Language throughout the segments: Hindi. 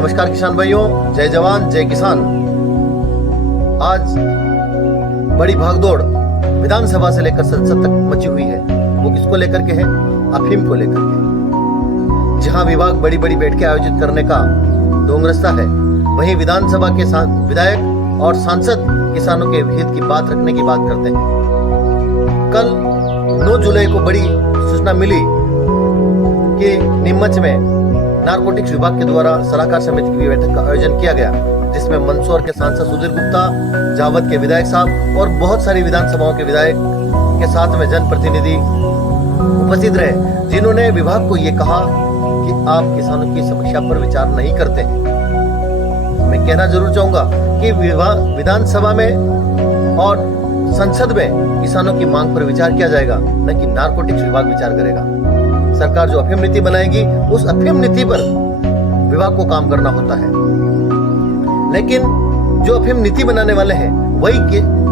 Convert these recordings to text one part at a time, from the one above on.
नमस्कार किसान भाइयों, जय जवान जय किसान। आज बड़ी भागदौड़ विधानसभा से लेकर संसद तक मची हुई है। वो किसको लेकर के है? अफीम को लेकर के। जहां विभाग बड़ी बड़ी बैठकें आयोजित करने का ढोंग है, वहीं विधानसभा के विधायक और सांसद किसानों के हित की बात रखने की बात करते हैं। कल 9 जुलाई को बड़ी सूचना मिली कि नीमच में नारकोटिक्स विभाग के द्वारा सलाहकार समिति की बैठक का आयोजन किया गया, जिसमें मंदसौर के सांसद सुधीर गुप्ता, जावद के विधायक साहब और बहुत सारी विधानसभाओं के विधायक के साथ में जनप्रतिनिधि उपस्थित रहे, जिन्होंने विभाग को ये कहा कि आप किसानों की समस्या पर विचार नहीं करते हैं। मैं कहना जरूर चाहूंगा कि विधानसभा में और संसद में किसानों की मांग पर विचार किया जाएगा, न कि नारकोटिक्स विभाग विचार करेगा। सरकार जो अफीम नीति बनाएगी, उस अफीम नीति पर विभाग को काम करना होता है। लेकिन जो अफीम नीति बनाने वाले हैं वही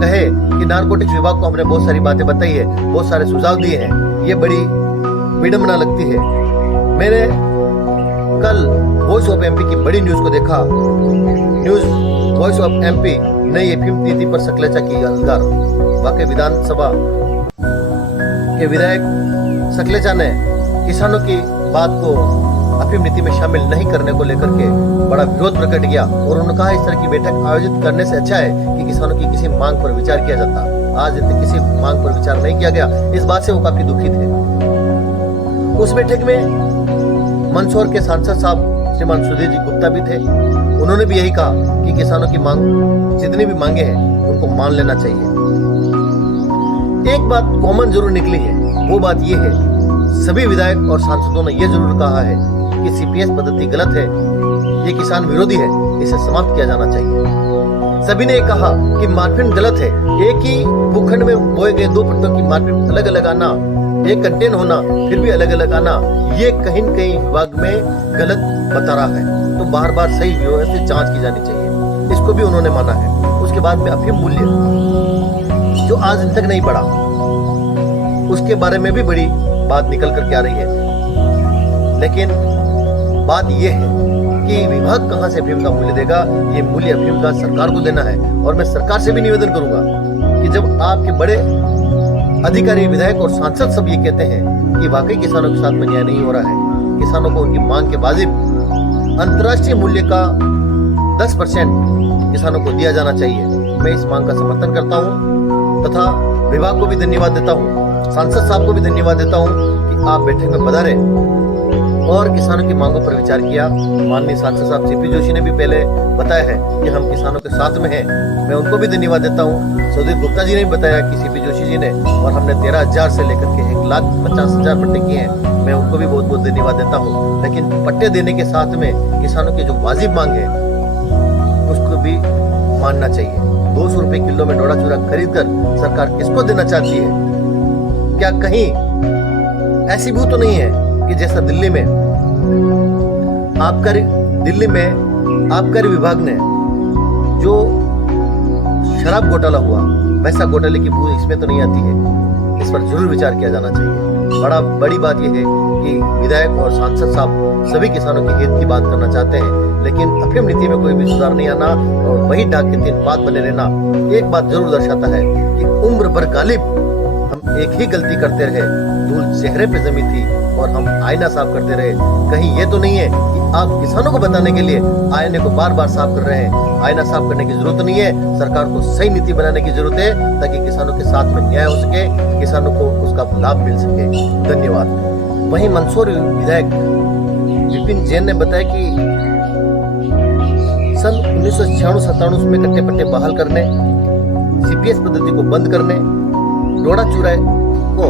कहे कि नारकोटिक्स विभाग को हमने बहुत सारी बातें बताई है, बहुत सारे सुझाव दिए हैं, ये बड़ी विडंबना लगती है। मैंने कल वॉइस ऑफ एमपी की बड़ी न्यूज को देखा। न्यूज वॉइस ऑफ एमपी नई अफीम नीति पर सकलेचा की अलगार। वाकई विधानसभा के विधायक सकलेचा ने किसानों की बात को अफीम नीति में शामिल नहीं करने को लेकर के बड़ा विरोध प्रकट किया और उन्होंने कहा इस तरह की बैठक आयोजित करने से अच्छा है कि किसानों की किसी मांग पर विचार किया जाता। आज किसी मांग पर विचार नहीं किया गया, इस बात से वो काफी दुखित है। उस बैठक में मंदसौर के सांसद साहब श्रीमान सुधीर जी गुप्ता भी थे। उन्होंने भी यही कहा कि किसानों की मांग जितनी भी मांगे हैं उनको मान लेना चाहिए। एक बात कॉमन जरूर निकली है, वो बात ये है, सभी विधायक और सांसदों ने यह जरूर कहा है कि सीपीएस पद्धति गलत है, ये किसान विरोधी है, इसे समाप्त किया जाना चाहिए। सभी ने कहा कि मार्फिन गलत है, एक ही भूखंड में बोए गए 2 पट्टों की मार्फिन अलग अलग आना, एक कंटेन होना फिर भी अलग अलग आना, ये कहीं न कहीं विभाग में गलत बता रहा है। तो बार बार सही व्यवस्थित जांच की जानी चाहिए, इसको भी उन्होंने माना है। उसके बाद में अफीम मूल्य जो आज दिन तक नहीं बढ़ा, उसके बारे में भी बड़ी बात निकल करके आ रही है। लेकिन बात यह है कि विभाग कहां से अफीम का मूल्य देगा? ये मूल्य अफीम का सरकार को देना है। और मैं सरकार से भी निवेदन करूंगा कि जब आपके बड़े अधिकारी, विधायक और सांसद सब ये कहते हैं कि वाकई किसानों के साथ में न्याय नहीं हो रहा है, किसानों को उनकी मांग के वाजिब अंतर्राष्ट्रीय मूल्य का 10% किसानों को दिया जाना चाहिए। मैं इस मांग का समर्थन करता हूं तथा विभाग को भी धन्यवाद देता हूं, सांसद साहब को भी धन्यवाद देता हूं कि आप बैठक में पधारे और किसानों की मांगों पर विचार किया। माननीय सांसद साहब सीपी जोशी ने भी पहले बताया है कि हम किसानों के साथ में हैं, मैं उनको भी धन्यवाद देता हूं। सुधीर गुप्ता जी ने भी बताया कि सीपी जोशी जी ने, और हमने 13,000 से लेकर के 1,50,000 पट्टे किए हैं, मैं उनको भी बहुत बहुत धन्यवाद देता हूँ। लेकिन पट्टे देने के साथ में किसानों की जो वाजिब मांग है उसको भी मानना चाहिए। 200 रुपए किलो में डोडा चूरा खरीद कर सरकार किसको देना चाहती है? क्या कहीं ऐसी भी तो नहीं है कि जैसा दिल्ली में आबकारी विभाग ने जो शराब घोटाला हुआ, वैसा घोटाले की बू इसमें तो नहीं आती है? इस पर जरूर विचार किया जाना चाहिए। बड़ी बात यह है कि विधायक और सांसद साहब सभी किसानों के हित की बात करना चाहते हैं, लेकिन अफीम नीति में कोई भी सुधार नहीं आना और वही डाक के 3 बात बने रहना एक बात जरूर दर्शाता है कि उम्र भर गालिब हम एक ही गलती करते रहे, धूल चेहरे पे जमी थी और हम आईना साफ करते रहे। कहीं ये तो नहीं है कि आप किसानों को बताने के लिए आईने को बार बार साफ कर रहे हैं? आईना साफ करने की जरूरत नहीं है, सरकार को सही नीति बनाने की जरूरत है ताकि किसानों के साथ में न्याय हो सके, किसानों को उसका लाभ मिल सके। धन्यवाद। वहीं मंदसौर विधायक विपिन जैन ने बताया कि सन 1996-97 में कट्टे पट्टे बहाल करने, सीपीएस पद्धति को बंद करने, डोडा चूरा को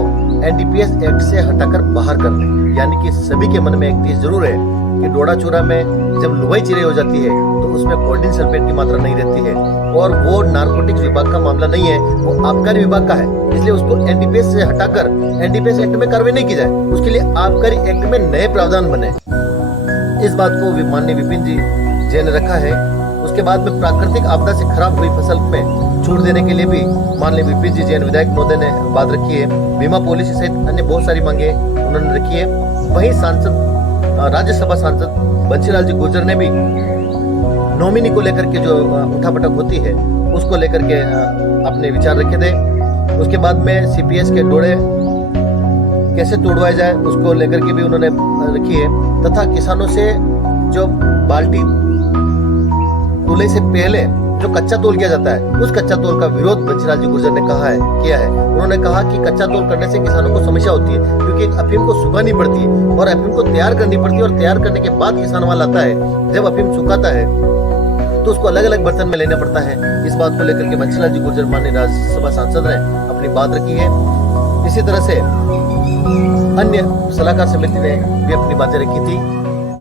एनडीपीएस एक्ट से हटाकर बाहर करने, यानी कि सभी के मन में एक चीज जरूर है कि डोडा चूरा में जब लुभाई चिराई हो जाती है तो उसमें कोल्डिन सल्फेट की मात्रा नहीं रहती है, और वो नारकोटिक्स विभाग का मामला नहीं है, वो आबकारी विभाग का है। इसलिए उसको एनडीपीएस से हटाकर एनडीपीएस एक्ट में कार्रवाई नहीं की जाए, उसके लिए आबकारी एक्ट में नए प्रावधान बने। इस बात को माननीय विपिन जी जैन ने रखा है। उसके बाद में प्राकृतिक आपदा से खराब हुई फसल में छूट देने के लिए भी माननीय विपिन जी जैन विधायक महोदय ने बात रखी है। बीमा पॉलिसी सहित अन्य बहुत सारी मांगे उन्होंने रखी है। वहीं सांसद राज्यसभा सांसद बंशीलाल जी गुर्जर ने भी नॉमिनी को लेकर के जो उठापटक होती है उसको लेकर के अपने विचार रखे थे। उसके बाद में सीपीएस के डोरे कैसे तोड़वाए जाए उसको लेकर के भी उन्होंने रखी है, तथा किसानों से जो बाल्टी तोले से पहले जो कच्चा तोल किया जाता है उस कच्चा तोल का विरोध बंशीलाल जी गुर्जर ने किया है। उन्होंने कहा कि कच्चा तोल करने से किसानों को समस्या होती है, क्योंकि अफीम को सुखानी पड़ती है और अफीम को तैयार करनी पड़ती है, और तैयार करने के बाद किसान वहां लाता है। जब अफीम सुखाता है तो उसको अलग अलग बर्तन में लेना पड़ता है। इस बात को लेकर के बंशीलाल जी गुर्जर माननीय राज्यसभा सांसद ने अपनी बात रखी है। इसी तरह से अन्य सलाहकार समिति ने भी अपनी बातें रखी थी।